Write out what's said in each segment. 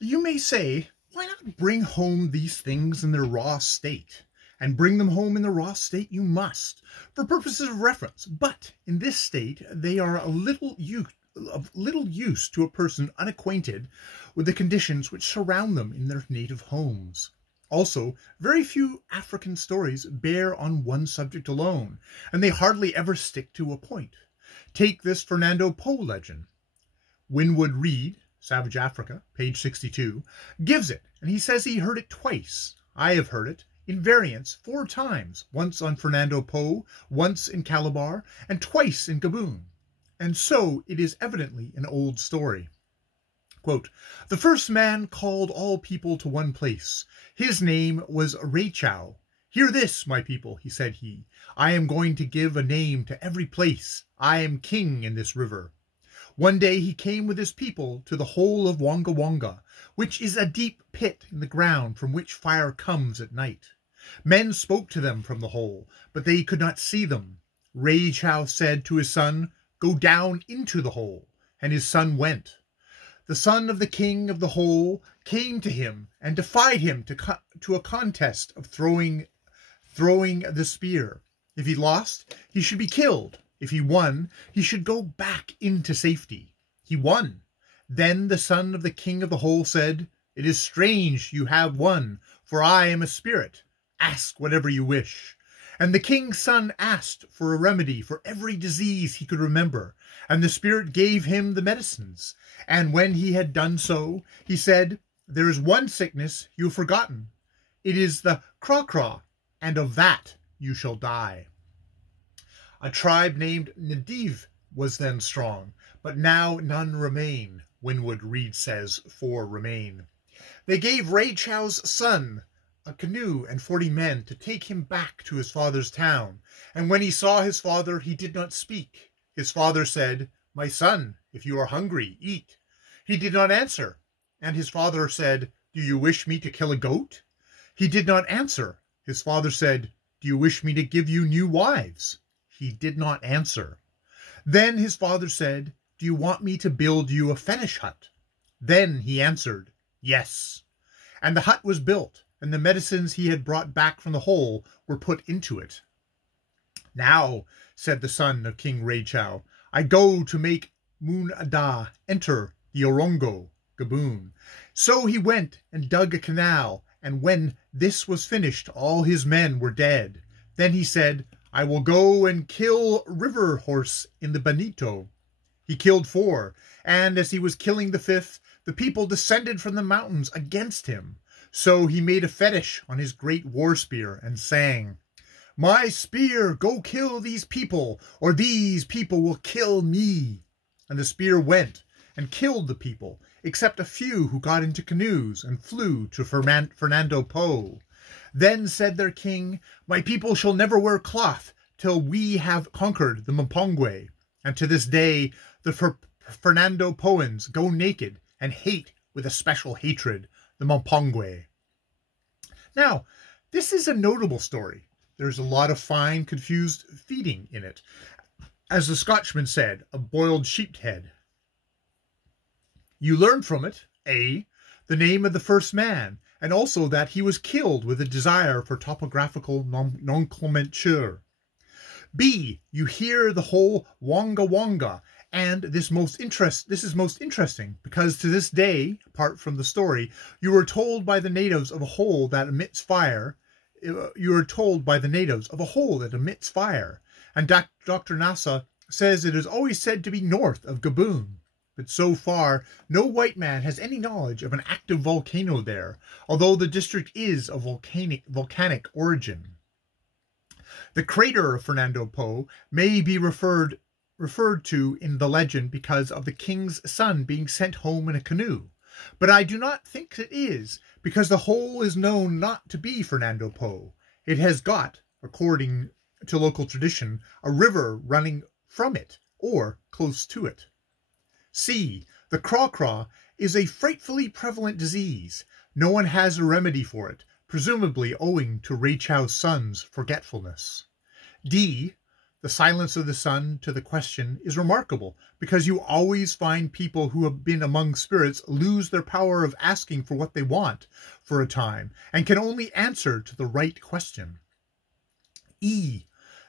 You may say, why not bring home these things in their raw state? And bring them home in the raw state you must, for purposes of reference. But in this state, they are of little use to a person unacquainted with the conditions which surround them in their native homes. Also, very few African stories bear on one subject alone, and they hardly ever stick to a point. Take this Fernando Poe legend. Winwood Reade, Savage Africa, page 62, gives it, and he says he heard it twice. I have heard it in variants 4 times, once on Fernando Poe, once in Calabar, and twice in Gaboon. And so it is evidently an old story. Quote, the first man called all people to one place. His name was Rachel. Hear this, my people, he said he. I am going to give a name to every place. I am king in this river. One day he came with his people to the hole of Wonga Wonga, which is a deep pit in the ground from which fire comes at night. Men spoke to them from the hole, but they could not see them. Rachel said to his son, go down into the hole, and his son went. The son of the king of the hole came to him and defied him to a contest of throwing the spear. If he lost, he should be killed. If he won, he should go back into safety. He won. Then the son of the king of the hole said, it is strange you have won, for I am a spirit. Ask whatever you wish. And the king's son asked for a remedy for every disease he could remember, and the spirit gave him the medicines. And when he had done so, he said, there is one sickness you have forgotten. It is the cra-cra, and of that you shall die. A tribe named Nadiv was then strong, but now none remain. Winwood Reade says 4 remain. They gave Rachel's son a canoe and 40 men to take him back to his father's town. And when he saw his father, he did not speak. His father said, my son, if you are hungry, eat. He did not answer. And his father said, do you wish me to kill a goat? He did not answer. His father said, do you wish me to give you new wives? He did not answer. Then his father said, do you want me to build you a fetish hut? Then he answered, yes. And the hut was built, and the medicines he had brought back from the hole were put into it. Now, said the son of King Rachel, I go to make Moon Ada enter the Orongo, Gaboon. So he went and dug a canal, and when this was finished, all his men were dead. Then he said, I will go and kill river horse in the Bonito. He killed 4, and as he was killing the 5th, the people descended from the mountains against him. So he made a fetish on his great war spear and sang, my spear, go kill these people, or these people will kill me. And the spear went and killed the people, except a few who got into canoes and flew to Fernando Poe. Then said their king, my people shall never wear cloth till we have conquered the Mpongwe. And to this day, the Fernando Poans go naked and hate with a special hatred the Mpongwe. Now, this is a notable story. There's a lot of fine, confused feeding in it. As the Scotchman said, a boiled sheep's head. You learn from it, A, the name of the first man, and also that he was killed with a desire for topographical nomenclature. B, you hear the whole Wonga Wonga, and this is most interesting because to this day, apart from the story, you are told by the natives of a hole that emits fire. And Dr. Nasa says it is always said to be north of Gaboon. But so far, no white man has any knowledge of an active volcano there, although the district is of volcanic origin. The crater of Fernando Poe may be referred to in the legend because of the king's son being sent home in a canoe. But I do not think it is, because the hole is known not to be Fernando Poe. It has got, according to local tradition, a river running from it, or close to it. C. The craw-craw is a frightfully prevalent disease. No one has a remedy for it, presumably owing to Rachel's son's forgetfulness. D. The silence of the sun to the question is remarkable, because you always find people who have been among spirits lose their power of asking for what they want for a time, and can only answer to the right question. E.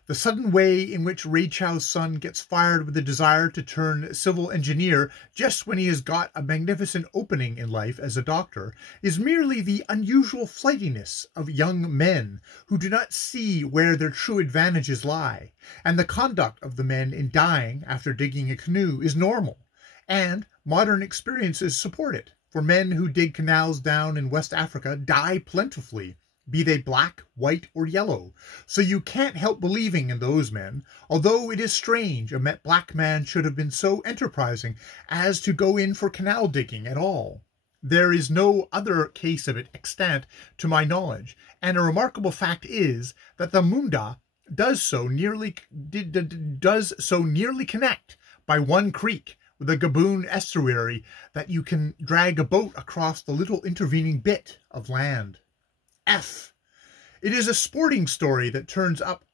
The sudden way in which Ray Chow's son gets fired with the desire to turn civil engineer just when he has got a magnificent opening in life as a doctor is merely the unusual flightiness of young men who do not see where their true advantages lie, and the conduct of the men in dying after digging a canoe is normal, and modern experiences support it, for men who dig canals down in West Africa die plentifully, be they black, white, or yellow, so you can't help believing in those men, although it is strange a black man should have been so enterprising as to go in for canal digging at all. There is no other case of it extant to my knowledge, and a remarkable fact is that the Munda does so nearly connect by one creek with the Gaboon estuary that you can drag a boat across the little intervening bit of land. F. It is a sporting story that turns up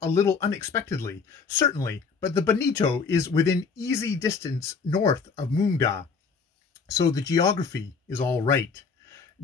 a little unexpectedly, certainly, but the Bonito is within easy distance north of Munda, so the geography is all right.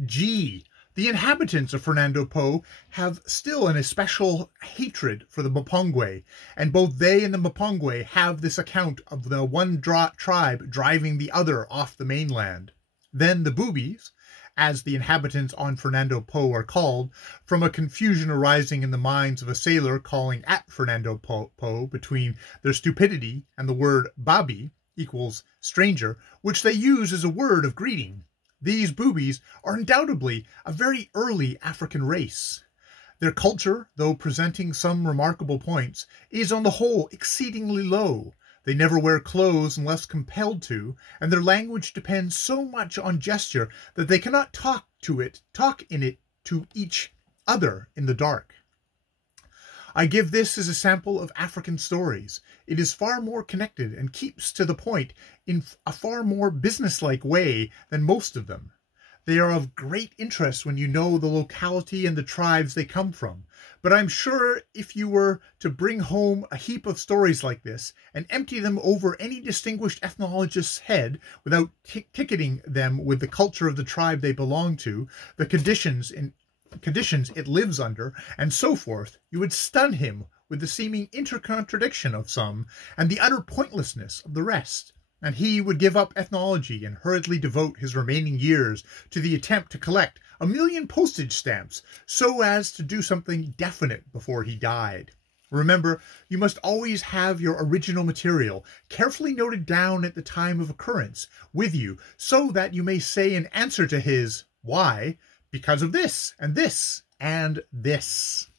G. The inhabitants of Fernando Po have still an especial hatred for the Mpongwe, and both they and the Mpongwe have this account of the one tribe driving the other off the mainland. Then the Boobies, as the inhabitants on Fernando Po are called, from a confusion arising in the minds of a sailor calling at Fernando Po between their stupidity and the word babi equals stranger, which they use as a word of greeting. These Boobies are undoubtedly a very early African race. Their culture, though presenting some remarkable points, is on the whole exceedingly low. They never wear clothes unless compelled to, and their language depends so much on gesture that they cannot talk in it to each other in the dark. I give this as a sample of African stories. It is far more connected and keeps to the point in a far more businesslike way than most of them. They are of great interest when you know the locality and the tribes they come from. But I'm sure if you were to bring home a heap of stories like this and empty them over any distinguished ethnologist's head without ticketing them with the culture of the tribe they belong to, the conditions it lives under, and so forth, you would stun him with the seeming intercontradiction of some and the utter pointlessness of the rest. And he would give up ethnology and hurriedly devote his remaining years to the attempt to collect 1,000,000 postage stamps so as to do something definite before he died. Remember, you must always have your original material carefully noted down at the time of occurrence with you, so that you may say in answer to his "why," because of this, and this, and this.